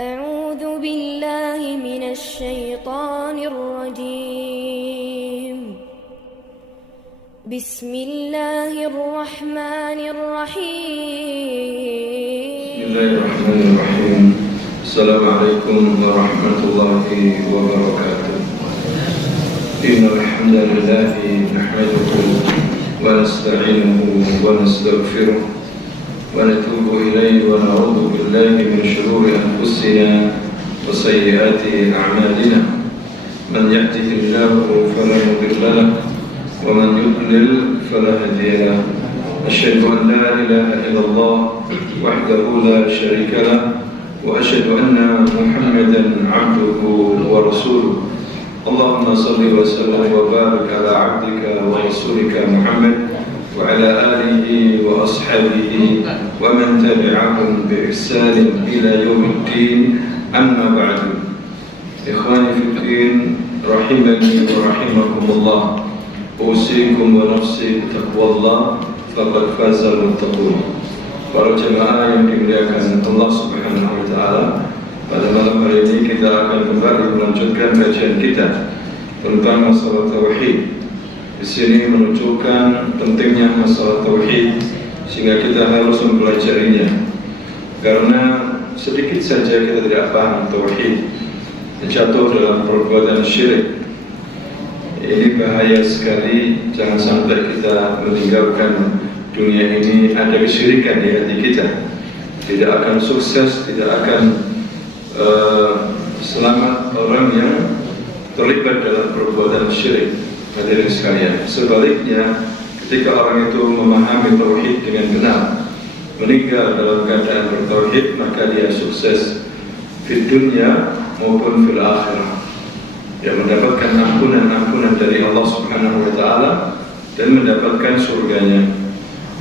أعوذ بالله من الشيطان الرجيم. بسم الله الرحمن الرحيم. بسم الله الرحمن الرحيم. السلام عليكم ورحمة الله وبركاته. إن الحمد لله نحمده ونستعينه ونستغفره ونتوب إليه ونعوذ بالله من شرور أنفسنا وسيئات أعمالنا. من يهده الله فلا مضل له ومن يضلل فلا هادي له. أشهد أن لا إله إلا الله وحده لا شريك له وأشهد أن محمدا عبده ورسوله. اللهم صل وسلم وبارك على عبدك ورسولك محمد وعلى آله وأصحابه ومن تبعهم بإحسان إلى يوم الدين. أما بعد، إخواني في الدين رحمني ورحمكم الله، أوصيكم ونفسي بتقوى الله فقد فاز المتقون. Para jemaah yang dimuliakan Allah Subhanahu wa taala, pada malam hari ini kita akan kembali melanjutkan kajian kita tentang masalah tauhid. Di sini menunjukkan pentingnya masalah tauhid sehingga kita harus mempelajarinya. Karena sedikit saja kita tidak paham tauhid, jatuh dalam perbuatan syirik. Ini bahaya sekali, jangan sampai kita meninggalkan dunia ini ada kesyirikan di hati kita. Tidak akan sukses, tidak akan selamat orang yang terlibat dalam perbuatan syirik. Hadirin sekalian, sebaliknya ketika orang itu memahami tauhid dengan benar, meninggal dalam keadaan bertauhid, maka dia sukses di dunia maupun fil akhirah. Dia mendapatkan ampunan dari Allah Subhanahu wa taala dan mendapatkan surganya.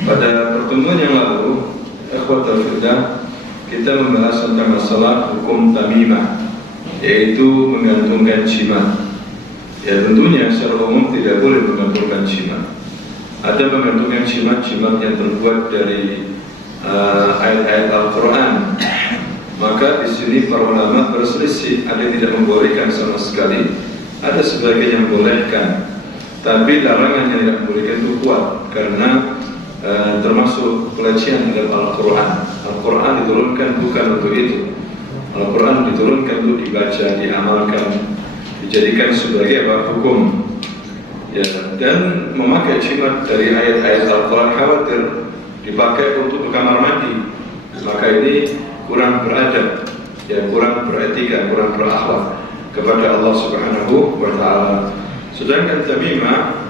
Pada pertemuan yang lalu, ikhwatal fillah, kita membahas tentang masalah hukum tamimah, yaitu menggantungkan jimat. Ya, tentunya secara umum tidak boleh menggantungkan jimat. Ada menggantungkan jimat yang terbuat dari ayat-ayat Al-Quran. Maka di sini para ulama berselisih, ada yang tidak membolehkan sama sekali, ada sebagian yang membolehkan. Tapi larangan yang tidak membolehkan itu kuat, karena termasuk pelecehan dalam Al-Quran. Al-Quran diturunkan bukan untuk itu. Al-Quran diturunkan untuk dibaca, diamalkan, dijadikan sebagai hukum. Ya, dan memakai jimat dari ayat-ayat Al-Quran khawatir dipakai untuk kamar mandi, maka ini kurang beradab, ya, kurang beretika, kurang berakhlak kepada Allah Subhanahu wa taala. Sedangkan tamimah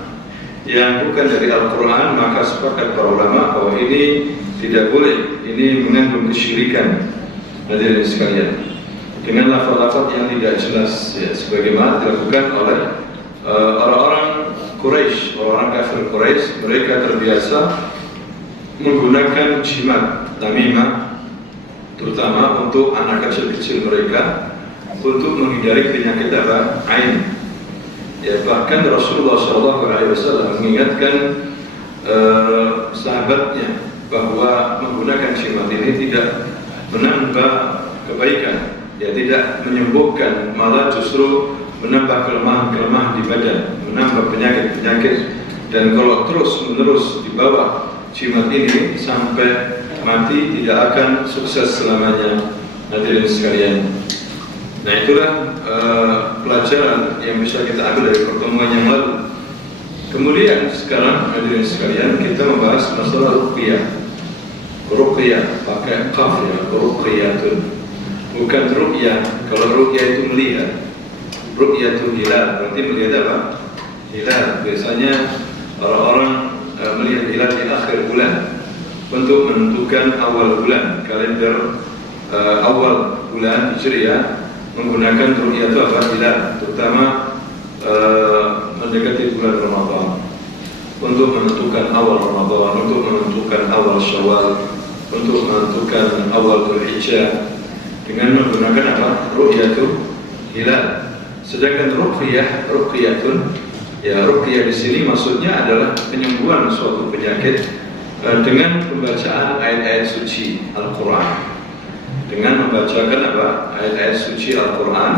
yang bukan dari Al-Quran, maka sepakat para ulama bahwa ini tidak boleh, ini mengandung kesyirikan. Hadirin sekalian, dengan lafaz-lafaz yang tidak jelas, ya, sebagaimana dilakukan oleh orang-orang Quraisy, orang kafir Quraisy. Mereka terbiasa menggunakan jimat tamimah, terutama untuk anak kecil-kecil mereka, untuk menghindari penyakit ain. Ya, bahkan Rasulullah SAW mengingatkan sahabatnya bahwa menggunakan jimat ini tidak menambah kebaikan, ya, tidak menyembuhkan, malah justru menambah kelemahan-kelemahan di badan, menambah penyakit-penyakit. Dan kalau terus-menerus dibawa jimat ini sampai mati, tidak akan sukses selamanya. Hadirin sekalian, nah itulah pelajaran yang bisa kita ambil dari pertemuan yang lalu. Kemudian sekarang, hadirin sekalian, kita membahas masalah ruqyah. Ruqyah pakai qaf, ya, ruqyatun, bukan ruqyah. Kalau ruqyah itu melihat, ruqyah itu hilal, berarti melihat apa? Hilal. Biasanya orang-orang melihat hilal di akhir bulan untuk menentukan awal bulan, kalender awal bulan Hijriah, menggunakan ruqyah itu apa? Hilal, terutama mendekati bulan Ramadan, untuk menentukan awal Ramadan, untuk menentukan awal Syawal, untuk menentukan awal Dzulhijjah, dengan menggunakan apa? Ruqyatu hilal. Sedangkan ruqyatun, ya, ruqyah di sini maksudnya adalah penyembuhan suatu penyakit dengan pembacaan ayat-ayat suci Al-Quran. dengan membacakan ayat-ayat suci Al-Quran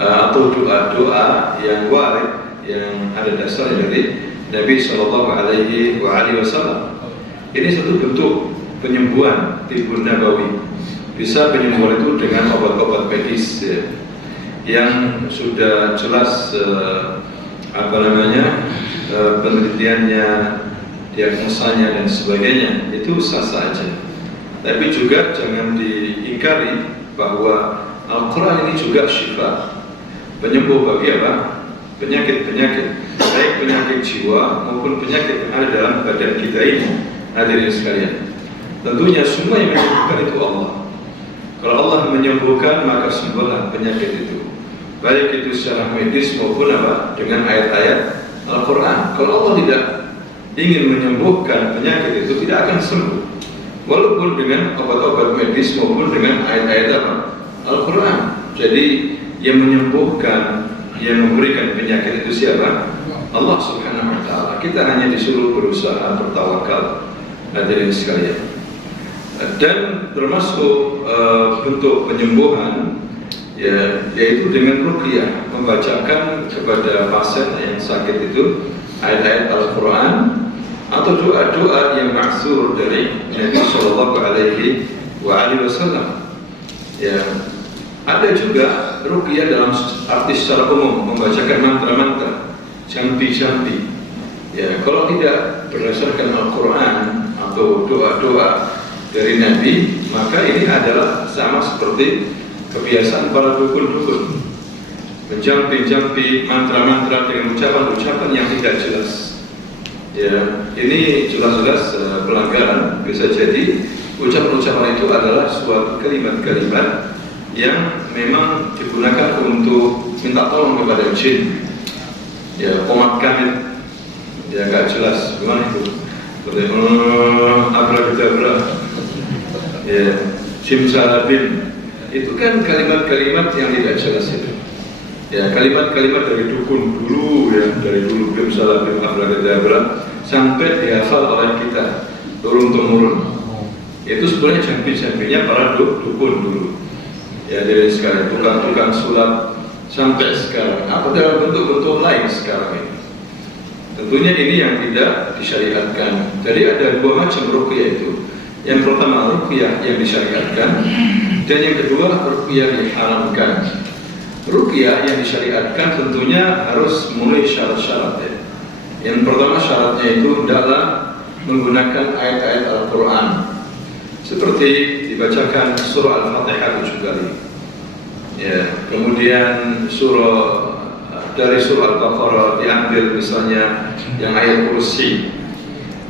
atau doa-doa yang warid yang ada dasarnya dari Nabi Shallallahu Alaihi Wasallam. Ini satu bentuk penyembuhan tibbun nabawi. Bisa penyembuhan itu dengan obat-obat medis yang sudah jelas penelitiannya, diagnosanya dan sebagainya, itu sah-sah saja. Tapi juga jangan diingkari bahwa Al-Quran ini juga syifa, penyembuh bagi penyakit-penyakit, baik penyakit jiwa maupun penyakit yang ada dalam badan kita ini. Hadirin sekalian, tentunya semua yang menyembuhkan itu Allah. Kalau Allah menyembuhkan, maka sembuhlah penyakit itu, baik itu secara medis maupun dengan ayat-ayat Al-Quran. Kalau Allah tidak ingin menyembuhkan penyakit itu, tidak akan sembuh, walaupun dengan obat-obat medis maupun dengan ayat-ayat Al-Quran. Jadi yang menyembuhkan, yang memberikan penyakit itu siapa? Allah Subhanahu Wa Taala. Kita hanya disuruh berusaha bertawakal. Hadirin sekalian, dan termasuk bentuk penyembuhan yaitu dengan ruqyah, membacakan kepada pasien yang sakit itu ayat-ayat Al-Quran atau doa-doa yang ma'sur dari Nabi Shallallahu Alaihi Wasallam. Ada juga ruqyah dalam arti secara umum, membacakan mantra-mantra, jampi-jampi. Kalau tidak berdasarkan Al-Quran atau doa-doa dari Nabi, maka ini adalah sama seperti kebiasaan para dukun-dukun, menjampi-jampi mantra-mantra dengan ucapan-ucapan yang tidak jelas. Ini jelas-jelas pelanggaran. Bisa jadi ucapan-ucapan itu adalah suatu kalimat-kalimat yang memang digunakan untuk minta tolong kepada jin. Komat kamit, nggak jelas gimana itu. Abrakadabra, simsalabim, itu kan kalimat-kalimat yang tidak jelas itu. Kalimat-kalimat dari dukun dulu, dari dulu simsalabim, abrakadabra, sampai dihafal oleh kita turun temurun. Itu sebenarnya jampi-jampinya para dukun dulu. Dari sekarang tukang-tukang sulap sampai sekarang, apa dalam bentuk-bentuk lain sekarang ini. Tentunya ini yang tidak disyariatkan. Jadi ada dua macam ruqyah itu. Yang pertama ruqyah yang disyariatkan, dan yang kedua ruqyah diharamkan. Ruqyah yang disyariatkan tentunya harus memenuhi syarat-syarat. Yang pertama syaratnya itu adalah menggunakan ayat-ayat Al-Quran, seperti dibacakan surah Al-Fatihah 7 kali. Kemudian dari surah Al-Baqarah diambil misalnya yang ayat kursi,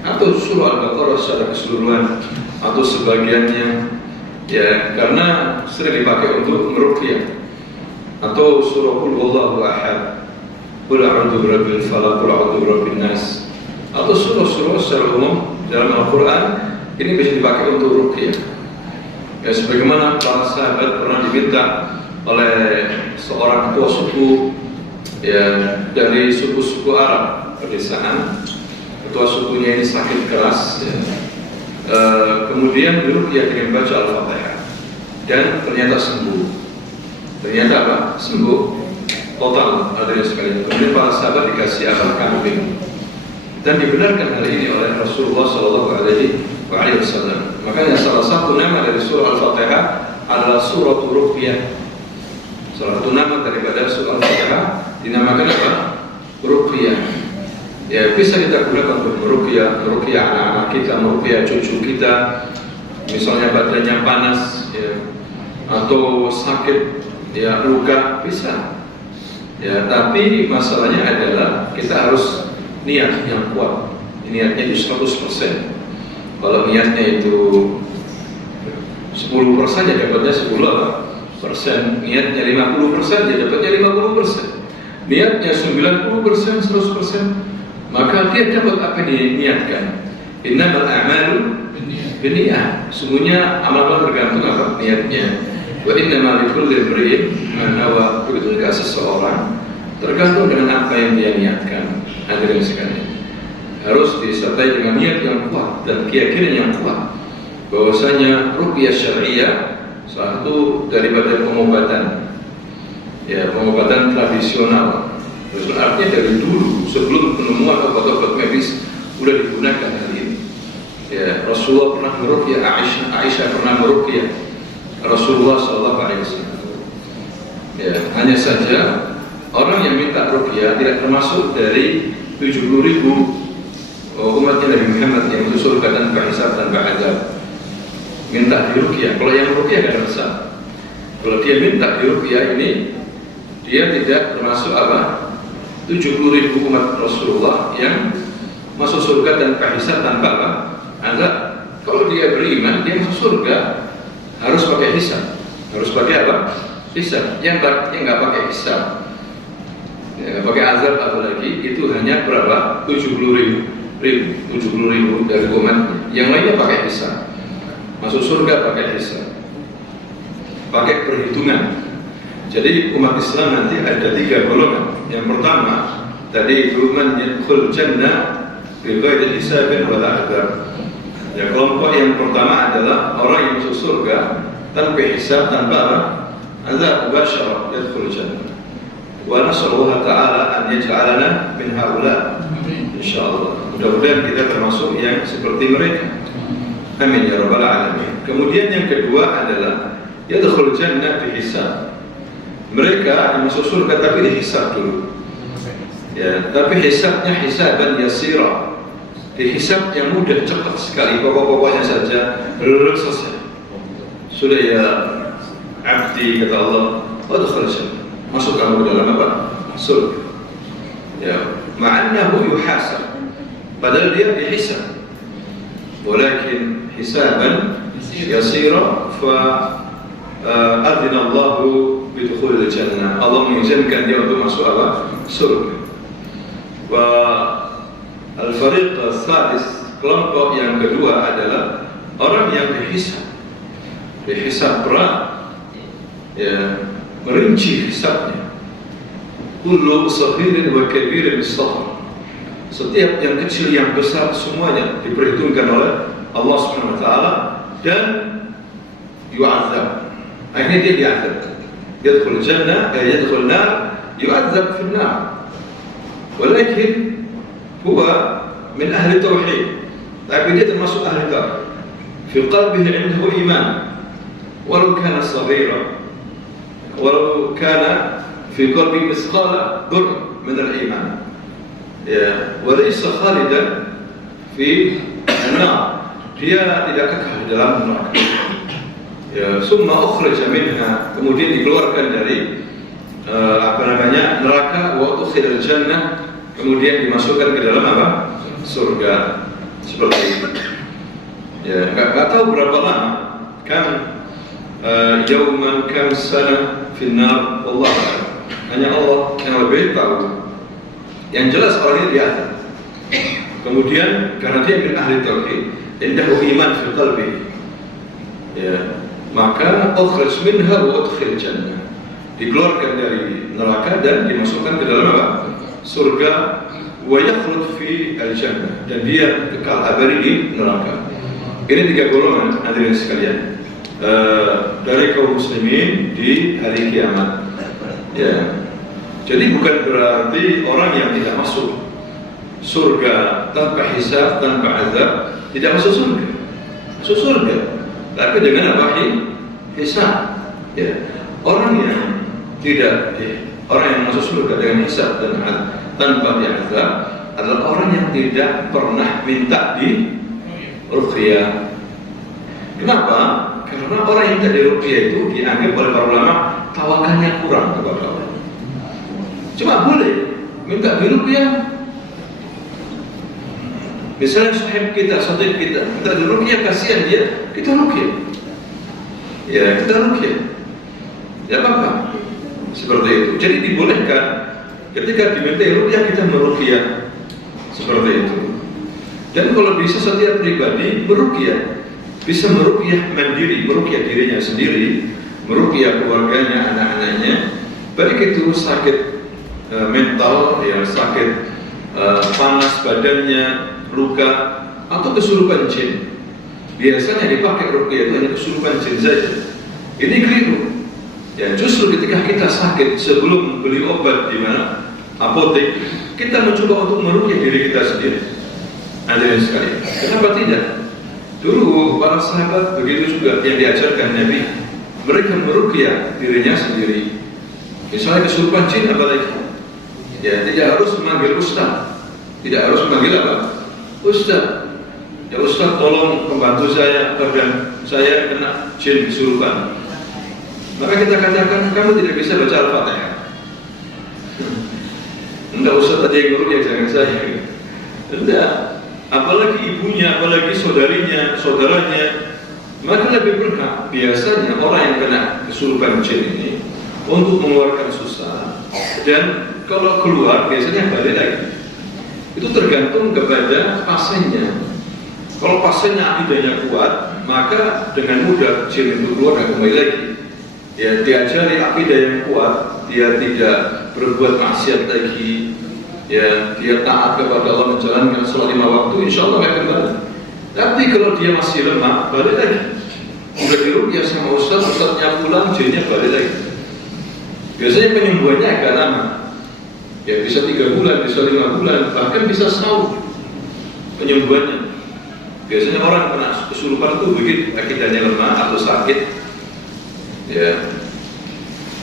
atau surah Al-Baqarah secara keseluruhan atau sebagiannya, karena sering dipakai untuk meruqyah. Atau surah Qul Huwallahu Ahad, Qul A'udzu Birabbil Falaq, Qul A'udzu Birabbin Nas, atau surah-surah secara umum dalam Al-Quran. Ini bisa dipakai untuk ruqyah. Sebagaimana para sahabat pernah diminta oleh seorang ketua suku dari suku-suku Arab pedesaan. Ketua sukunya ini sakit keras, kemudian diruqyah dengan baca Al-Fatihah, dan ternyata sembuh. Sembuh total, hadirin sekalian. Kemudian para sahabat dikasih akal kambing, dan dibenarkan hal ini oleh Rasulullah Shallallahu Alaihi Wasallam. Makanya salah satu nama dari surah Al-Fatihah adalah surah ruqyah. Salah satu nama daripada surah Al-Fatihah dinamakan apa? Ruqyah. Bisa kita gunakan untuk meruqyah anak-anak kita, meruqyah cucu kita, misalnya badannya panas, atau sakit, luka, bisa. Tapi masalahnya adalah kita harus niat yang kuat. Niatnya itu 100%. Kalau niatnya itu 10% ya dapatnya 10%. Niatnya 50% ya dapatnya 50%. Niatnya 90%, 100%, maka dia dapat apa yang diniatkan. Innamal a'malu binniyat. Sungguhnya amalan tergantung apa niatnya. Wa innamal likulli imri'in ma nawa. Begitu juga seseorang tergantung dengan apa yang dia niatkan. Hadirin sekalian, harus disertai dengan niat yang kuat dan keyakinan yang kuat bahwasanya ruqyah syariah Satu daripada pengobatan, ya pengobatan tradisional. Terus artinya dari dulu sebelum penemuan obat-obat medis sudah digunakan hal ini. Ya, Rasulullah pernah meruqyah Aisyah pernah meruqyah Rasulullah SAW. Ya, hanya saja orang yang minta ruqyah tidak termasuk dari 70.000 umatnya Nabi Muhammad yang masuk surga tanpa hisab tanpa azab. Minta diruqyah. Kalau yang ruqyah kan besar. Kalau dia minta diruqyah ini, dia tidak termasuk apa? 70.000 umat Rasulullah yang masuk surga tanpa hisab tanpa apa? Azab. Kalau dia beriman, dia masuk surga harus pakai hisab. Harus pakai apa? Hisab. Yang nggak pakai hisab, ya, pakai azab apalagi, itu hanya berapa? 70.000 dari umatnya. Yang lainnya pakai hisab. Masuk surga pakai hisab, pakai perhitungan. Jadi umat Islam nanti ada 3 golongan. Yang pertama tadi man yadkhul jannah bighairi hisabin wala adzab. Ya, kelompok yang pertama adalah orang yang masuk surga tanpa hisab, tanpa apa? Azab, mubasyarah yadkhul jannah. Wa nas'alullah ta'ala an yaj'alana min haula. Insyaallah. Mudah-mudahan kita termasuk yang seperti mereka. Amin ya rabbal alamin. Kemudian yang kedua adalah yadkhul jannah bi hisab. Mereka yang masuk surga tapi dihisab dulu. Ya, tapi hisabnya hisaban yasira. Dihisab yang mudah, cepat sekali, pokok-pokoknya saja selesai. Sudah ya abdi, kata Allah, adkhul jannah. Masuk kamu ke dalam apa? Surga. Ya, ma'annahu yuhasab. Padahal dia dihisab. Walakin hisaban yasira fa adzina Allahu bidukhulil jannah. Allah mengizinkan dia untuk masuk apa? Surga. Wa al-fariq as-sadis, kelompok yang kedua adalah orang yang dihisab berat, ya, merinci hisabnya. Kullu saghirin wa kabirin mustaqim. Setiap yang kecil yang besar semuanya diperhitungkan oleh Allah Subhanahu wa taala dan yu'adzab. Akhirnya dia diazab. Yadkhul jannah, yadkhul nar, yu'adzab fil nar. Walakin huwa min ahli tauhid. Tapi dia termasuk ahli tauhid. Fi qalbihi 'indahu iman. Walau kana saghira. Walau kana fi qalbi misqala dur min al-iman. Ya, walaysa khalidan fi an-nar. Dia tidak kekal di dalam neraka. Ya, summa ukhrija minha, kemudian dikeluarkan dari neraka, wa udkhilal jannah, kemudian dimasukkan ke dalam apa? Surga. Seperti itu. Ya, enggak tahu berapa lama. Kan yauman kam sana fi an-nar, Allah. Hanya Allah yang lebih tahu. Yang jelas orang ini diazab. Kemudian karena dia min ahli tauhid, indahu iman fi qalbi. Ya, maka ukhrij minha wa udkhil jannah. Dikeluarkan dari neraka dan dimasukkan ke dalam apa? Surga. Wa yakhlud fi al-jannah, dan dia kekal abadi di neraka. Ini 3 golongan hadirin sekalian dari kaum muslimin di hari kiamat. Ya. Jadi bukan berarti orang yang tidak masuk surga tanpa hisab, tanpa azab, tidak masuk surga. Masuk surga, tapi dengan apa? Hisab. Ya. Orang yang masuk surga dengan hisab dan tanpa azab adalah orang yang tidak pernah minta di ruqyah. Kenapa? Karena orang yang tidak di ruqyah itu dianggap oleh para ulama tawakalnya kurang kepada Allah. Cuma boleh minta diruqyah. Misalnya sahib kita, sadiq kita, minta diruqyah, kasihan dia, kita ruqyah. Ya, kita ruqyah. Ya apa-apa. Seperti itu. Jadi dibolehkan ketika diminta ruqyah kita meruqyah. Seperti itu. Dan kalau bisa setiap pribadi meruqyah, bisa meruqyah mandiri, meruqyah dirinya sendiri, meruqyah keluarganya, anak-anaknya, baik itu sakit mental, ya, sakit panas badannya, luka, atau kesurupan jin. Biasanya dipakai ruqyah itu hanya kesurupan jin saja. Ini keliru. Ya, justru ketika kita sakit sebelum beli obat di mana apotek, kita mencoba untuk meruqyah diri kita sendiri. Hadirin sekalian, kenapa tidak? Dulu para sahabat begitu juga yang diajarkan Nabi, mereka meruqyah dirinya sendiri. Misalnya kesurupan jin apalagi, ya tidak harus memanggil ustaz, tidak harus memanggil apa? Ustaz. Ya Ustaz, tolong membantu saya karena saya kena jin kesurupan. Maka kita katakan, kamu tidak bisa baca Al-Fatihah. Enggak, Ustaz tadi yang meruqyah, jangan saya. Enggak, apalagi ibunya, apalagi saudaranya, maka lebih berhak biasanya orang yang kena kesurupan jin ini untuk mengeluarkan susah, dan kalau keluar biasanya balik lagi. Itu tergantung kepada pasiennya. Kalau pasiennya akidahnya kuat, maka dengan mudah jin itu keluar dan kembali lagi. Ya, diajari akidah yang kuat, dia tidak berbuat maksiat lagi, ya, dia taat kepada Allah, menjalankan sholat 5 waktu, insya Allah akan kembali. Tapi kalau dia masih lemah, balik lagi. Udah diruqyah sama ustaznya pulang, jinnya balik lagi. Biasanya penyembuhannya agak lama, ya bisa 3 bulan, bisa 5 bulan, bahkan bisa setahun penyembuhannya. Biasanya orang kena kesurupan itu begitu, akidahnya lemah atau sakit, ya,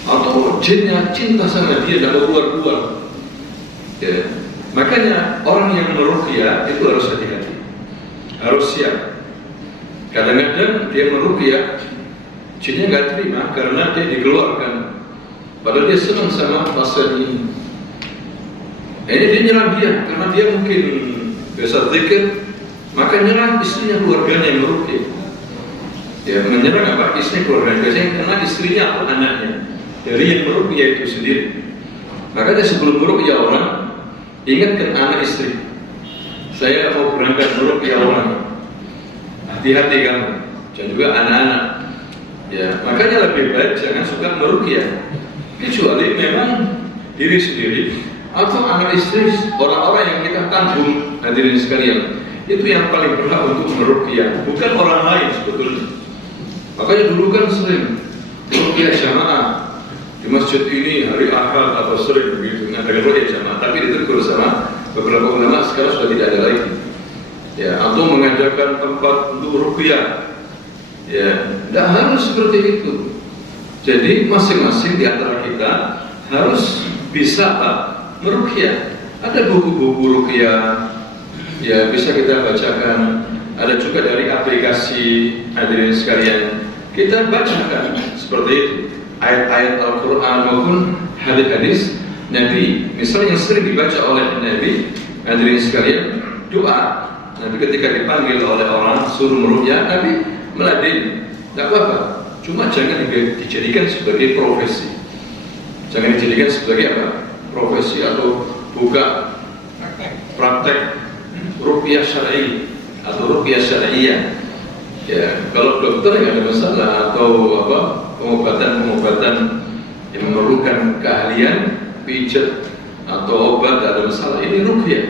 atau jinnya cinta sama dia dan keluar-keluar. Ya, makanya orang yang meruqyah itu harus hati-hati, harus siap. Kadang-kadang dia meruqyah, jinnya nggak terima karena dia dikeluarkan, padahal dia senang sama pasien ini. Ini dia nyerang dia karena dia mungkin biasa zikir, maka nyerang istrinya, keluarganya yang meruqyah. Ya, menyerang apa? Istrinya, keluarganya, biasanya karena istrinya atau anaknya dari yang meruqyah itu sendiri. Makanya sebelum meruqyah orang, ingatkan anak istri, saya mau berangkat meruqyah orang, hati-hati kamu, dan juga anak-anak. Ya, makanya lebih baik jangan suka meruqyah, kecuali memang diri sendiri atau anak istri, orang-orang yang kita tanggung. Hadirin sekalian, itu yang paling berhak untuk meruqyah, bukan orang lain sebetulnya. Makanya dulu kan sering meruqyah jamaah di masjid ini hari Ahad atau sering begitu ngadakan ruqyah jamaah, tapi ditegur sama beberapa ulama, sekarang sudah tidak ada lagi. Ya, atau mengadakan tempat untuk ruqyah. Ya, tidak harus seperti itu. Jadi masing-masing di antara kita harus bisa meruqyah. Ada buku-buku ruqyah, ya bisa kita bacakan. Ada juga dari aplikasi, hadirin sekalian, kita bacakan seperti itu ayat-ayat Al-Quran maupun hadis-hadis Nabi. Misalnya yang sering dibaca oleh Nabi, hadirin sekalian, doa. Nabi ketika dipanggil oleh orang suruh meruqyah, Nabi meladeni, tidak apa-apa. Cuma jangan dijadikan sebagai profesi. Jangan dijadikan sebagai apa? Profesi atau buka praktek ruqyah syar'i atau ruqyah syar'iyah. Ya, kalau dokter nggak ada masalah, atau apa, pengobatan yang memerlukan keahlian, pijat atau obat, tidak ada masalah. Ini ruqyah,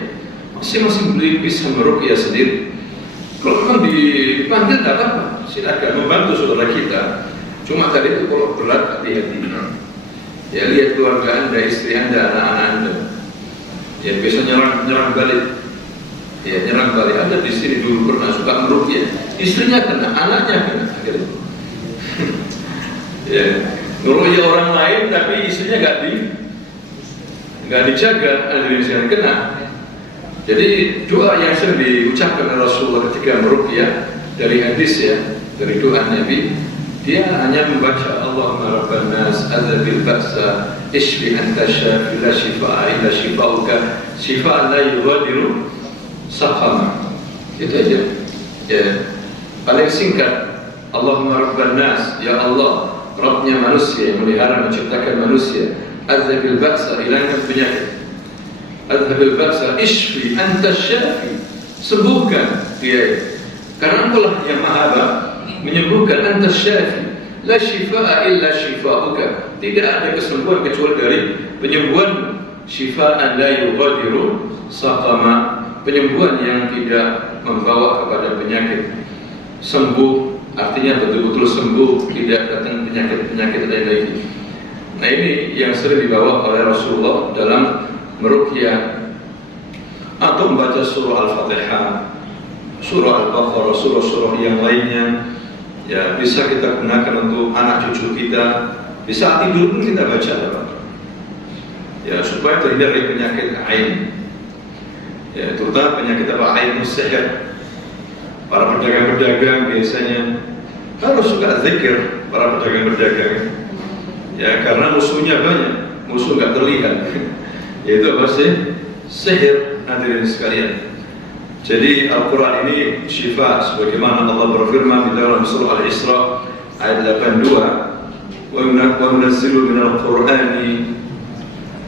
masing-masing bisa meruqyah sendiri. Kalau memang dipanggil tidak apa-apa, silakan membantu saudara kita. Cuma tadi itu kalau berat, hati-hati. Ya, lihat keluarga anda, istri anda, anak-anak anda, ya bisa nyerang balik. Ya, nyerang balik. Anda di sini dulu pernah suka meruqyah, istrinya kena, anaknya kena. Ya, meruqyah orang lain tapi istrinya nggak dijaga, ada kena. Jadi doa yang sering diucapkan oleh Rasulullah ketika meruqyah dari hadis, ya, dari doa Nabi, dia hanya membaca Allahumma rabban nas adzabil ba'sa ishfi anta syafi la shifaa illa shifauka shifaan la yughadiru saqama. Itu aja. Ya, paling singkat, Allahumma rabban nas, ya Allah, Rabbnya manusia, yang melihara menciptakan manusia, adzabil ba'sa, hilangkan penyakit, adzabil ba'sa ishfi anta syafi, sembuhkan dia, karena Engkau lah yang maha menyembuhkan. Anta syafi la shifaa illa shifauka, tidak ada kesembuhan kecuali dari penyembuhan. Shifaan la yughadiru saqama, penyembuhan yang tidak membawa kepada penyakit, sembuh artinya betul-betul sembuh, tidak datang penyakit-penyakit lain lagi. Nah ini yang sering dibawa oleh Rasulullah dalam meruqyah atau membaca surah Al-Fatihah, surah Al-Baqarah, surah-surah yang lainnya. Ya bisa kita gunakan untuk anak cucu kita, di saat tidur pun kita baca, ya supaya terhindar dari penyakit ain. Ya, terutama penyakit ain sihir. Para pedagang-pedagang biasanya harus suka zikir, para pedagang-pedagang. Ya, karena musuhnya banyak, musuh nggak terlihat. Yaitu apa sih? Sihir, hadirin sekalian. Jadi Al-Quran ini syifa, sebagaimana Allah berfirman di dalam surah Al-Isra ayat 82, wa nunazzilu minal Qur'ani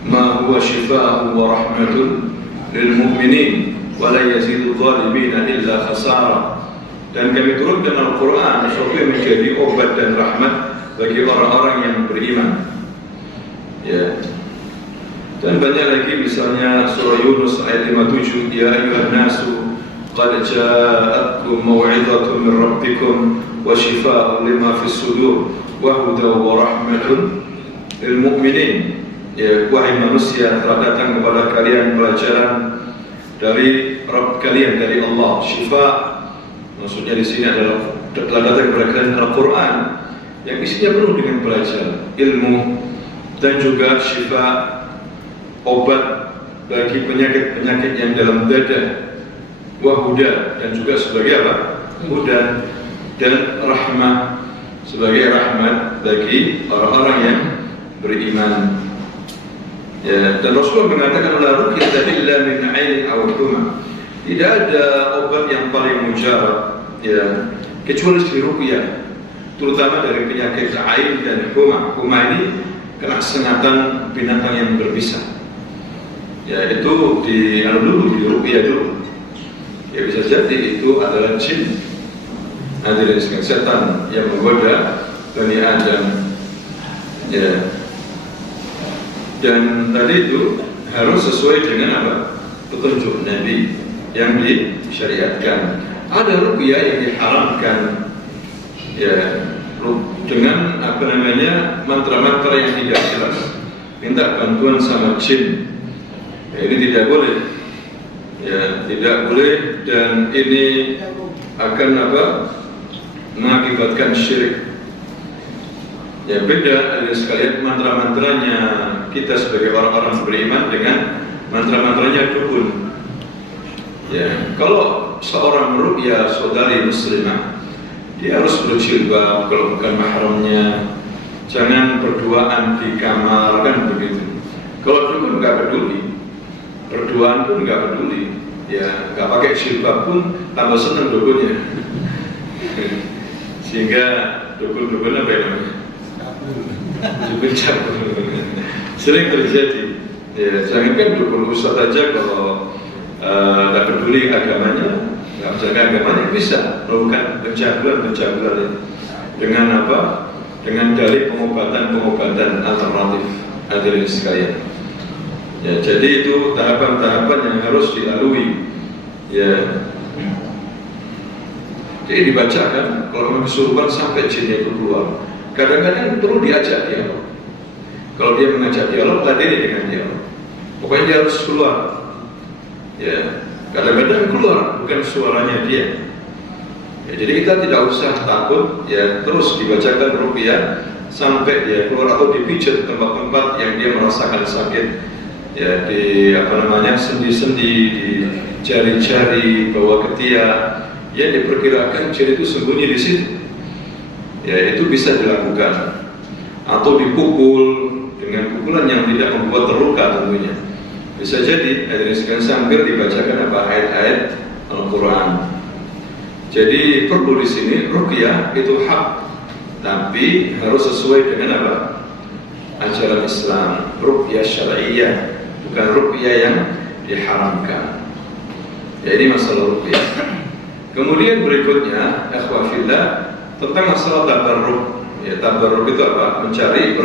ma huwa shifaa'un wa rahmatun lil mu'minin wa la yazidu dhalimina illa khasara. Dan kami turunkan Al-Quran sesuatu yang menjadi obat dan rahmat bagi orang-orang yang beriman. Ya. Dan banyak lagi, misalnya surah Yunus ayat 57, ya ayyuhan nasu qad ja'atkum maw'izatun min rabbikum wa shifaa'un lima fis sudur wa hudan wa rahmatun lil mu'minin. Ya, wahai manusia, telah datang kepada kalian pelajaran dari Rabb kalian, dari Allah. Syifa maksudnya di sini adalah telah datang kepada kalian Al-Quran yang isinya penuh dengan pelajaran, ilmu, dan juga syifa, obat bagi penyakit-penyakit yang dalam dada, wahuda, dan juga sebagai apa? Hudan, dan rahmah, sebagai rahmat bagi orang-orang yang beriman. Ya, dan Rasulullah mengatakan la ruqyata illa min 'ainin aw huma. Tidak ada obat yang paling mujarab, ya, kecuali dari ruqyah, terutama dari penyakit ain dan huma. Huma ini kena sengatan binatang yang berbisa. Ya, itu di ruqyah dulu. Ya, bisa jadi itu adalah jin, hadirin sekalian, setan yang menggoda Bani Adam. Ya. Dan tadi itu harus sesuai dengan apa? Petunjuk Nabi yang disyariatkan. Ada ruqyah yang diharamkan, ya, dengan apa namanya, mantra-mantra yang tidak jelas, minta bantuan sama jin. Ya, ini tidak boleh. Ya, tidak boleh, dan ini akan apa? Mengakibatkan syirik. Ya, beda ada sekalian mantra-mantranya kita sebagai orang-orang beriman dengan mantra-mantranya dukun. Ya, kalau seorang meruqyah saudari muslimah, dia harus berjilbab kalau bukan mahramnya. Jangan berduaan di kamar, kan begitu. Kalau dukun nggak peduli, berduaan pun nggak peduli. Ya, nggak pakai jilbab pun tambah senang dukunnya. Sehingga dukun-dukun apa ya namanya? Dukun cabul. Sering terjadi. Ya, jangankan dukun ustaz aja, kalau tidak peduli agamanya, nggak menjaga agamanya, bisa melakukan pencabulan dengan apa? Dengan dalih pengobatan alternatif, hadirin sekalian. Ya, jadi itu tahapan-tahapan yang harus dilalui. Ya, jadi dibacakan kalau memang kesurupan sampai jinnya itu keluar. Kadang-kadang perlu diajak dialog. Kalau dia mengajak dialog, ladeni dengan dialog. Pokoknya dia harus keluar. Ya, kadang-kadang keluar bukan suaranya dia. Ya, jadi kita tidak usah takut, ya, terus dibacakan ruqyah sampai dia keluar, atau dipijat tempat-tempat yang dia merasakan sakit. Ya, di apa namanya, sendi-sendi, di jari-jari, bawah ketiak, yang diperkirakan jin itu sembunyi di situ. Ya, itu bisa dilakukan, atau dipukul dengan pukulan yang tidak membuat terluka tentunya. Bisa jadi sambil dibacakan apa, ayat-ayat Al-Quran. Jadi perlu di sini ruqyah itu hak, tapi harus sesuai dengan apa? Ajaran Islam, ruqyah syar'iyyah, bukan ruqyah yang diharamkan. Ya, ini masalah ruqyah. Kemudian berikutnya, akhwafillah, tentang masalah tabarruk. Ya, tabarruk itu apa? Mencari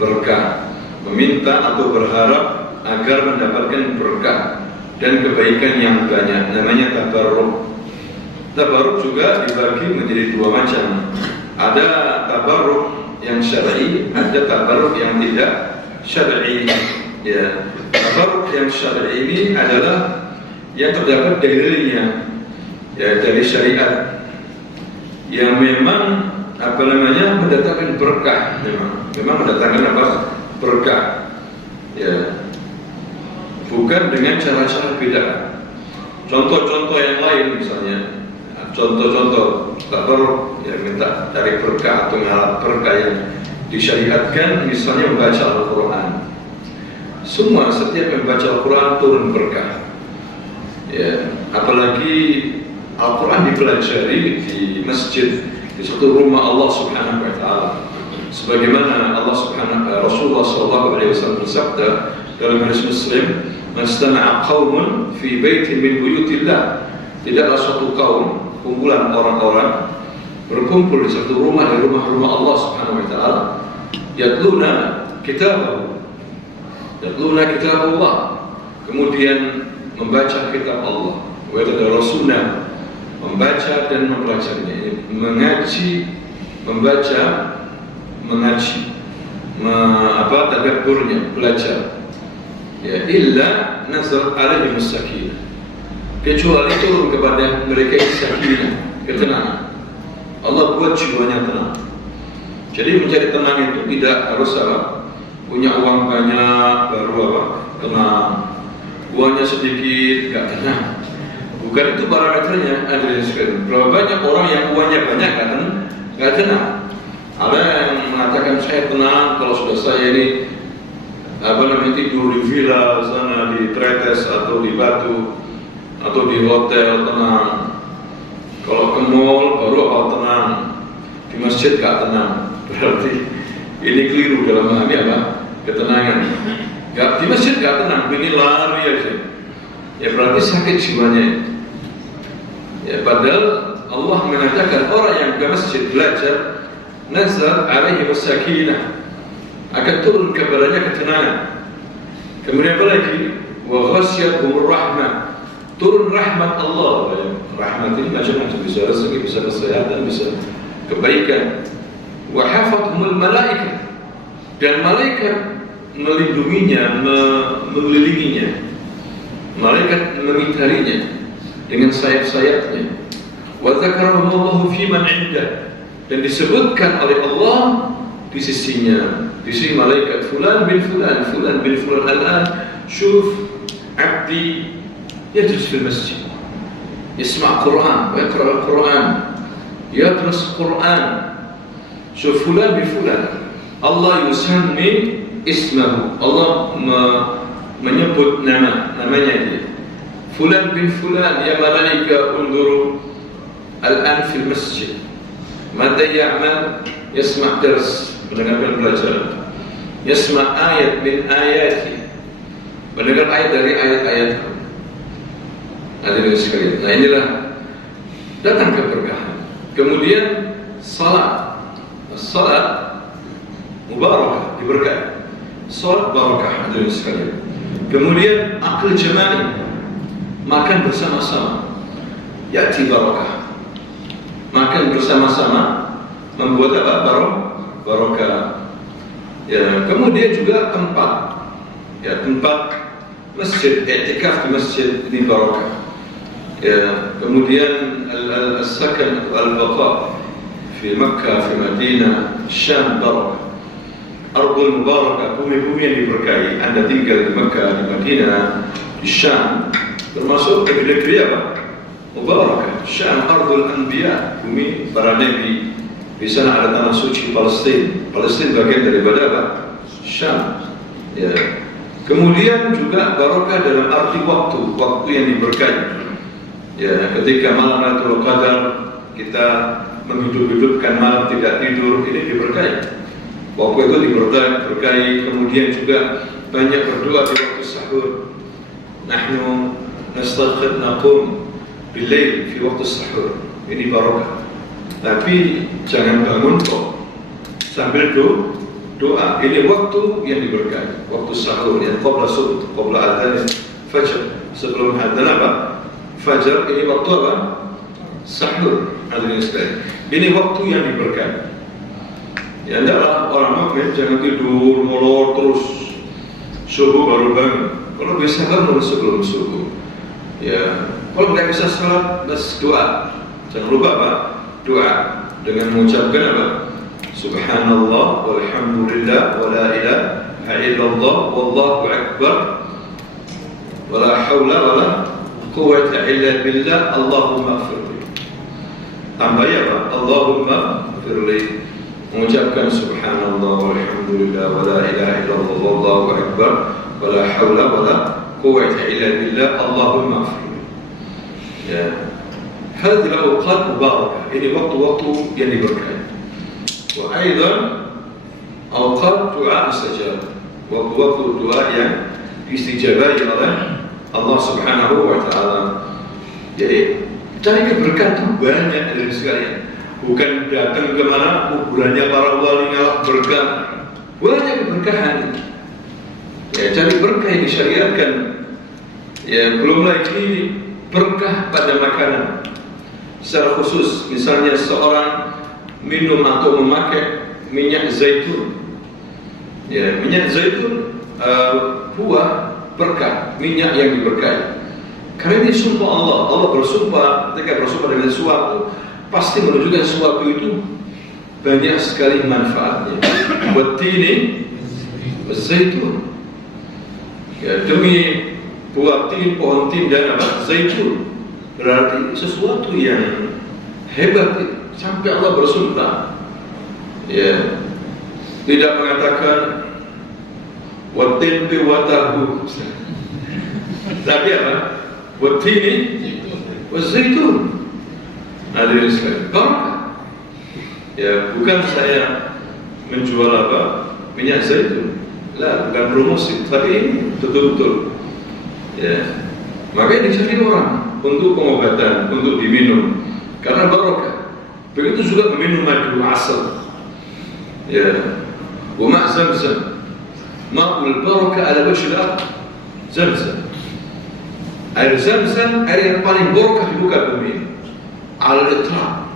berkah, meminta atau berharap agar mendapatkan berkah dan kebaikan yang banyak. Namanya tabarruk. Tabarruk juga dibagi menjadi dua macam. Ada tabarruk yang syar'i, ada tabarruk yang tidak syar'i. Ya, tabarruk yang syar'i ini adalah yang terdapat dalilnya, ya, dari syariat, yang memang mendatangkan berkah, memang mendatangkan berkah, ya, bukan dengan cara-cara beda. Contoh-contoh yang lain misalnya, contoh-contoh tabarruk yang minta cari berkah atau mengharap berkah yang disyariatkan, misalnya membaca Al-Quran. Setiap membaca Al-Quran turun berkah, ya, apalagi Al-Quran dipelajari di masjid, di suatu rumah Allah Subhanahu wa Ta'ala. Sebagaimana Rasulullah SAW bersabda dalam hadis Muslim, "Mastama'a qaumun fi baitin min buyutillah." Tidaklah suatu kaum, kumpulan orang-orang berkumpul di satu rumah dari rumah-rumah Allah Subhanahu wa Ta'ala, yatluna kitab Allah, kemudian membaca kitab Allah, wa yatadarasuna, membaca dan mempelajarinya, mengaji, membaca, mengaji, tadabburnya, belajar. Ya, illa nazar alaihim as-sakinah, kecuali turun kepada mereka sakinah, ketenangan. Allah buat jiwanya tenang. Jadi mencari tenang itu tidak harus punya uang banyak baru tenang, uangnya sedikit gak tenang. Bukan itu parameternya. Ada sekali. Berapa banyak orang yang uangnya banyak gak tenang. Ada yang mengatakan saya tenang kalau sudah saya ini tidur di villa sana, di Tretes atau di Batu atau di hotel tenang. Kalau ke mall baru tenang. Di masjid gak tenang. Berarti ini keliru dalam memahami ketenangan. Di masjid gak tenang, ini lari aja. Ya berarti sakit jiwanya. Ya, padahal Allah mengatakan orang yang ke masjid belajar, nazar alaihi wasakinah, akan turun kepadanya ketenangan. Kemudian apa lagi? Wa ghasyiyatuhur rahmah, turun rahmat Allah. Rahmat ini macam-macam, bisa rezeki, bisa kesehatan, bisa kebaikan. Wa hafathumul malaikah, dan malaikat melindunginya, mengelilinginya. Malaikat mengitarinya dengan sayap-sayapnya. Wa dzakarahumullahu fi man 'indah, dan disebutkan oleh Allah di sisinya, di sisi malaikat, fulan bin fulan, fulan bin fulan. Al-an syuf abdi yajlis fil masjid, yasma' Quran, wa yaqra al-Quran, yadrus Quran. Syuf fulan bin fulan, Allah yusammi ismahu, Allah menyebut namanya dia. Fulan bin fulan, ya malaika unduru al-an fil masjid, mada ya'mal, yasma' dars, mendengarkan pelajaran, yasma' ayat min ayati, mendengar ayat dari ayat-ayat. Hadirin sekalian, nah inilah datang keberkahan. Kemudian salat mubarakah, diberkahi. Salat barakah, hadirin sekalian. Kemudian akil jamai, makan bersama-sama, ya'ti barakah, makan bersama-sama membuat barakah. Ya, kemudian juga tempat masjid, i'tikaf di masjid ini barakah. Ya, kemudian al-sakan al-baqa fi Makkah, fi Madinah, Syam barakah. Ardul Mubarakah, bumi-bumi yang diberkahi. Anda tinggal di Makkah, di Madinah, di Syam, termasuk negeri-negeri Mubarakah. Syam Ardul Anbiya, bumi para nabi. Di sana ada tanah suci Palestina. Palestina bagian daripada Syam. Ya. Kemudian juga barakah dalam arti waktu yang diberkahi. Ya, ketika malam Lailatul Qadar kita menghidup-hidupkan malam tidak tidur, ini diberkahi. Waktu itu diberkahi. Kemudian juga banyak berdoa di waktu sahur. Nahnu nastaghfir naqum bil-lail fi waktu sahur. Ini barakah. Tapi jangan bangun kok sambil doa. Ini waktu yang diberkahi. Waktu sahur, yang qabla subuh, qabla adzan fajar. Sebelum adzan fajar, ini waktu sahur. Hadirin sekalian, ini waktu yang diberkati. Ya, hendaklah orang mukmin jangan tidur molor terus subuh baru bangun. Kalau bisa bangun sebelum subuh. Ya, kalau nggak bisa salat, bas doa. Jangan lupa apa? Doa dengan mengucapkan apa? Subhanallah walhamdulillah wa la ilaha illallah wallahu akbar wa la haula wa la quwwata illa billah Allahumma ighfirli. Tambah ya Pak, Allahumma ighfirli. Mengucapkan subhanallah walhamdulillah wa la ilaha illallah wallahu akbar wa la haula wa la quwwata illa billah Allahumma ighfirli. Ya. Hadhihi al-awqat mubarakah. Ini waktu-waktu yang diberkahi. Wa aidan awqat doa mustajab. Waktu-waktu doa yang diistijabahi oleh Allah Subhanahu wa taala. Jadi cari keberkahan banyak dari sekalian. Bukan datang ke mana kuburannya para wali ngalap berkah. Banyak keberkahan. Ya, cari berkah yang disyariatkan. Ya, belum lagi berkah pada makanan. Secara khusus, misalnya seorang minum atau memakai minyak zaitun. Ya, minyak zaitun buah berkah, minyak yang diberkahi. Karena ini sumpah Allah. Allah bersumpah, ketika bersumpah dengan sesuatu, pasti menunjukkan sesuatu itu banyak sekali manfaatnya. Wattini zaitun. Ya, demi buah tin, pohon tin dan apa? Zaitun. Berarti sesuatu yang hebat sampai Allah bersumpah. Ya, tidak mengatakan wattin bi watahu. Tapi apa? Wattini wazaitun. Hadirin sekalian, barakah. Ya, bukan saya menjual apa? Minyak zaitun. Lah, bukan promosi, tapi ini betul-betul. Ya. Makanya dicari orang untuk pengobatan, untuk diminum karena barokah. Begitu juga meminum madu asal. Ya, wa ma' zamzam ma'ul barakah ala wajhil ard. Zamzam, air zamzam, air yang paling barokah di muka bumi. Al-itlaq,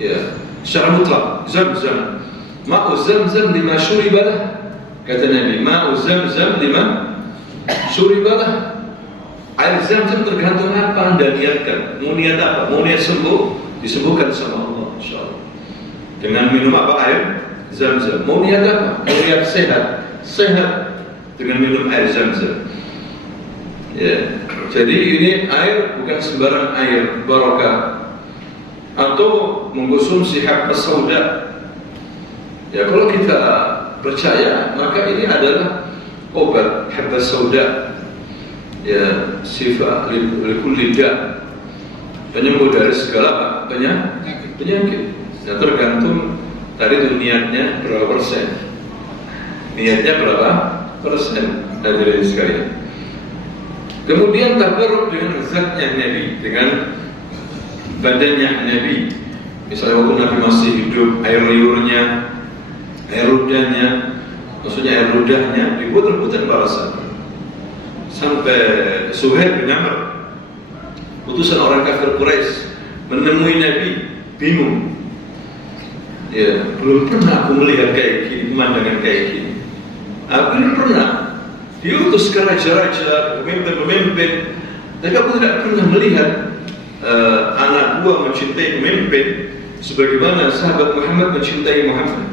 ya, secara mutlak. Zamzam, ma'u zamzam lima syuribalah, kata Nabi. Ma'u zamzam lima syuribalah. Air zam-zam tergantung apa Anda niatkan. Mau niat apa? Mau niat sembuh, disembuhkan sama Allah, insyaAllah. Dengan minum apa? Air zam-zam. Mau niat apa? Mau niat sehat, sehat dengan minum air zam-zam. Ya. Jadi ini air bukan sembarang air, barakah. Atau mengkonsumsi habbah sauda. Ya, kalau kita percaya, maka ini adalah obat habbah sauda. Ya, sifat likulli da, penyembuh dari segala penyakit. Ya, tergantung tadi itu niatnya berapa persen. Niatnya berapa persen dari sekalian. Kemudian tabarruk dengan zatnya Nabi, dengan badannya Nabi. Misalnya waktu Nabi masih hidup, air liurnya, air ludahnya, maksudnya air ludahnya dibuat rebutan para sahabat. Sampai Suhail bin Amr, utusan orang kafir Quraisy, menemui Nabi, bingung. Ya, belum pernah aku melihat kayak gini, pemandangan kayak gini. Aku belum pernah diutus ke raja-raja, pemimpin-pemimpin, tapi aku tidak pernah melihat anak buah mencintai pemimpin sebagaimana sahabat Muhammad mencintai Muhammad.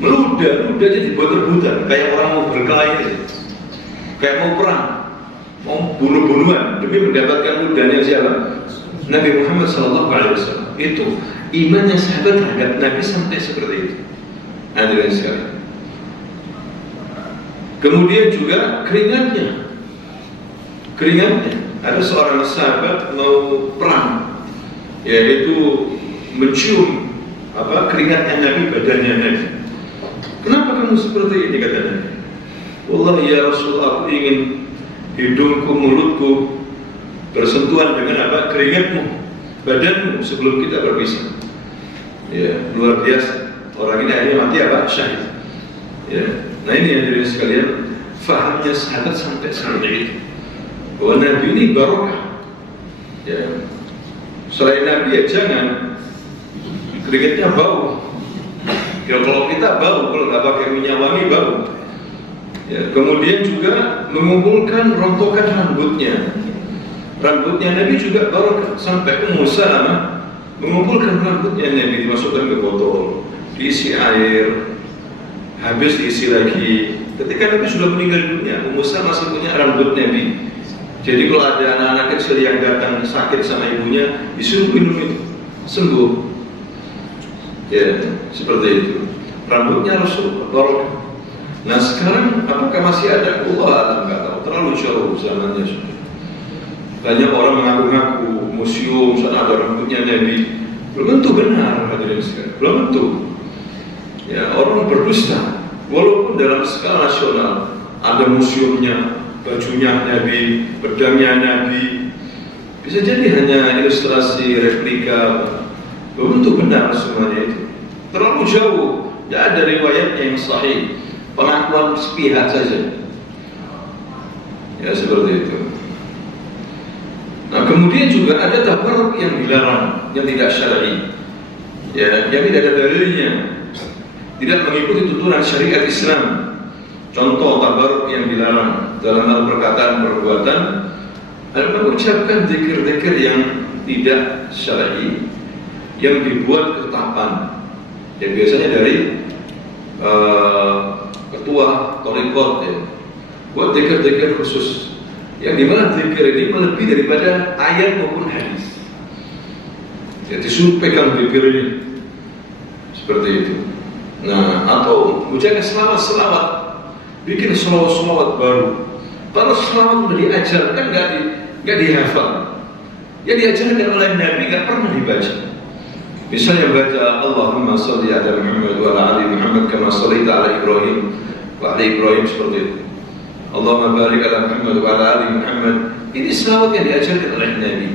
Meludahnya dibuat rebutan, kayak orang mau berkelahi, kayak mau perang, mau bunuh-bunuhan demi mendapatkan ludahnya siapa? Nabi Muhammad SAW. Itu imannya sahabat terhadap Nabi sampai seperti itu. Hadirin sekalian. Kemudian juga keringatnya. Ada seorang sahabat mau perang, yaitu mencium keringatnya Nabi, badannya Nabi. Kenapa kamu seperti ini, kata Nabi? Wallahi ya Rasulullah, aku ingin hidungku, mulutku bersentuhan dengan keringatmu, badanmu sebelum kita berpisah. Ya, luar biasa. Orang ini akhirnya mati syahid. Ya. Nah ini yang jadi sekalian, fahamnya sahabat sampai seperti itu. Bahwa Nabi ini barokah. Ya. Selain Nabi ya jangan. Keringetnya bau. Ya, kalau kita bau, kalau nggak pakai minyak wangi bau. Ya, kemudian juga mengumpulkan rontokan rambutnya. Rambutnya Nabi juga barokah. Sampai Ummu Salamah mengumpulkan rambutnya Nabi, dimasukkan ke botol, diisi air, habis diisi lagi. Ketika Nabi sudah meninggal dunia, Ummu Salamah masih punya rambut Nabi. Jadi kalau ada anak-anak kecil yang datang sakit sama ibunya, disuruh minum itu, sembuh. Ya, seperti itu. Rambutnya Rasul barokah. Nah sekarang apakah masih ada? Allah alam, nggak tahu. Terlalu jauh zamannya sudah. Banyak orang mengaku-ngaku museum sana ada rambutnya Nabi. Belum tentu benar, hadirin sekalian. Belum tentu. Ya, orang berdusta. Walaupun dalam skala nasional ada museumnya, bajunya Nabi, pedangnya Nabi, bisa jadi hanya ilustrasi, replika. Belum tentu benar semuanya itu. Terlalu jauh. Tidak ada riwayatnya yang sahih. Pengakuan sepihak saja. Ya seperti itu. Nah kemudian juga ada tabarruk yang dilarang, yang tidak syar'i. Ya, yang tidak ada dalilnya. Tidak mengikuti tuntunan syariat Islam. Contoh tabarruk yang dilarang dalam hal perkataan perbuatan adalah mengucapkan zikir-zikir yang tidak syar'i, yang dibuat ketetapan. Yang biasanya dari ketua torikot ya, buat zikir-zikir khusus yang dimana zikir ini melebihi daripada ayat maupun hadis. Jadi disuruh pegang zikir ini seperti itu. Nah atau ucapkan selawat, bikin selawat baru. Kalau selawat sudah diajarkan nggak dihafal, yang diajarkan oleh Nabi nggak pernah dibaca. Misalnya baca Allahumma salli ala Muhammad wa ala ali Muhammad kama sallaita ala Ibrahim wa ala Ibrahim, seperti itu. Allahumma barik ala Muhammad wa ala ali Muhammad. Ini selawat yang diajarkan oleh Nabi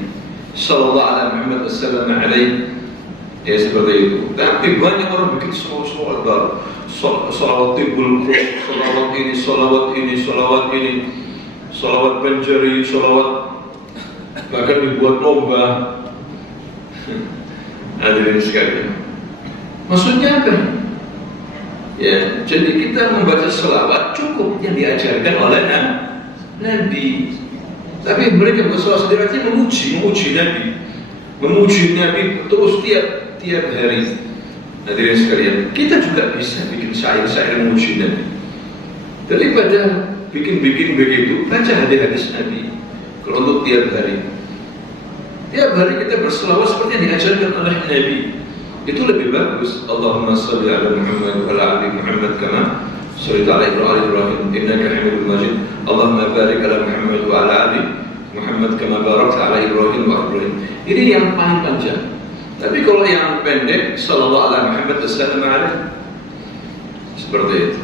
sallallahu alaihi Muhammad wasallam alaihi. Ya seperti itu. Tapi banyak orang bikin selawat baru. Salawat tibul qulub, salawat ini, salawat ini, salawat ini, salawat penjari, salawat bahkan dibuat lomba. Hadirin sekalian, maksudnya apa? Ya, jadi kita membaca selawat cukup yang diajarkan oleh Nabi. Tapi mereka berselawat sendiri artinya memuji Nabi, memuji Nabi terus tiap hari. Hadirin sekalian, kita juga bisa bikin syair-syair memuji Nabi. Daripada bikin begitu, baca hadis-hadis Nabi. Kalau untuk tiap hari. Tiap hari kita berselawat seperti yang diajarkan oleh Nabi. Itu lebih bagus. Allahumma salli ala Muhammad wa ala ali Muhammad kama sallaita ala Ibrahim innaka Hamidum Majid. Allahumma barik ala Muhammad wa ala ali Muhammad kama barakta ala Ibrahim wa Ibrahim. Ini yang paling panjang. Tapi kalau yang pendek sallallahu ala Muhammad wasallam alaihi, seperti itu.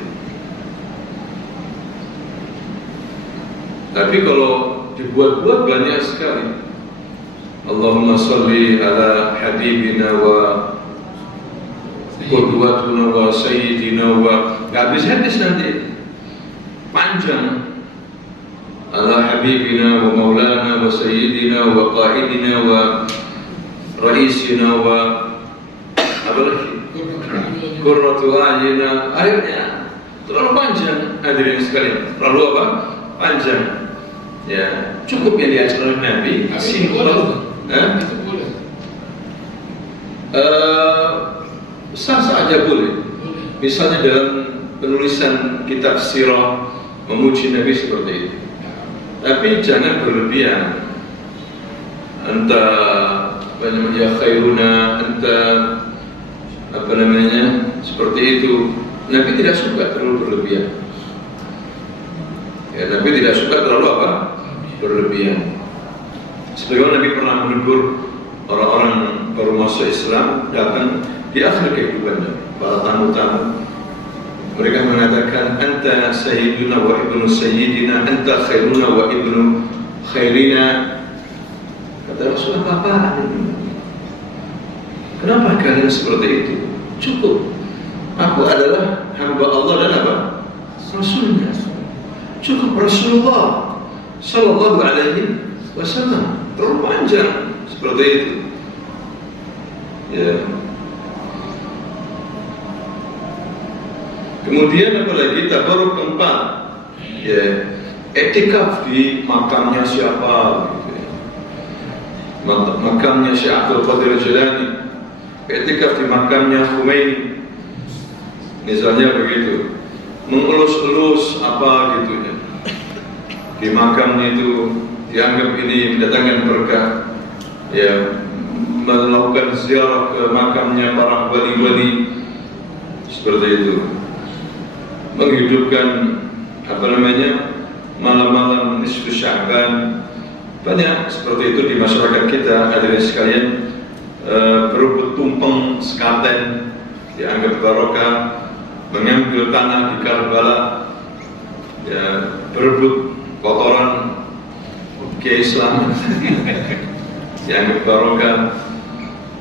Tapi kalau dibuat-buat banyak sekali. Allahumma salli ala habibina wa qudwatuna wa sayyidina wa, gak habis-habis nanti, panjang. Ala habibina wa maulana wa sayyidina wa qaidina wa raisina wa apa lagi, qurratu a'yunina. Akhirnya terlalu panjang, hadirin sekalian. Terlalu apa? Panjang. Ya, cukup yang diajarkan oleh Nabi, simpel. Sah-sah aja boleh. Misalnya dalam penulisan kitab sirah memuji Nabi seperti itu. Tapi jangan berlebihan. Anta ya khairuna, anta apa namanya, seperti itu. Nabi tidak suka terlalu berlebihan. Ya, Nabi tidak suka terlalu apa? Berlebihan. Sebagaimana Nabi pernah menegur orang-orang baru masuk Islam datang di akhir kehidupannya, para tamu-tamu. Mereka mengatakan, anta sayyiduna wa ibnu sayyidina, anta khairuna wa ibnu khairina. Kata Rasulullah, apa? Kenapa kalian seperti itu? Cukup. Aku adalah hamba Allah dan apa? Rasulnya. Cukup Rasulullah sallallahu alaihi wasallam. Terlalu panjang seperti itu. Ya. Kemudian apalagi tabarruk keempat, ya, etikaf di makamnya siapa, gitu ya. Makamnya Syekh Abdul Qadir Jilani, etikaf di makamnya Khomeini, misalnya begitu, mengelus-elus apa gitu ya. Di makamnya itu dianggap ini mendatangkan berkah, ya, melakukan ziarah ke makamnya para wali-wali seperti itu, menghidupkan apa namanya malam-malam nisfu Sya'ban, banyak seperti itu di masyarakat kita. Hadirin sekalian, berebut tumpeng sekaten dianggap barokah, mengambil tanah di Karbala, ya, berebut kotoran Kiai Islam dianggap barokah.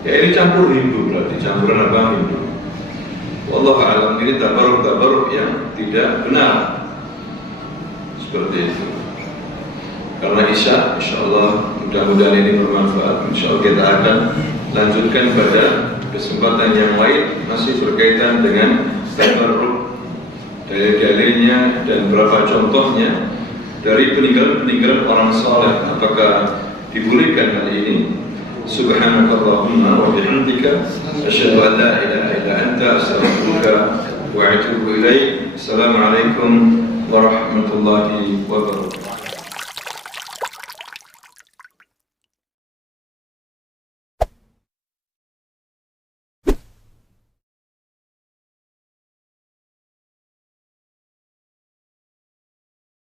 Ya, ini campur Hindu, berarti campuran apa Hindu. Wallahu a'lam, ini tabarruk yang tidak benar seperti itu. Karena insyaallah mudah-mudahan ini bermanfaat. Insyaallah kita akan lanjutkan pada kesempatan yang lain, masih berkaitan dengan tabarruk, dalil-dalilnya dan beberapa contohnya dari peninggalan orang saleh. Apakah dibolehkan hal ini? Subhanakallahumma wa bihamdika asyhadu an la ilaha illa anta astaghfiruka wa atubu ilaik. Assalamualaikum warahmatullahi wabarakatuh.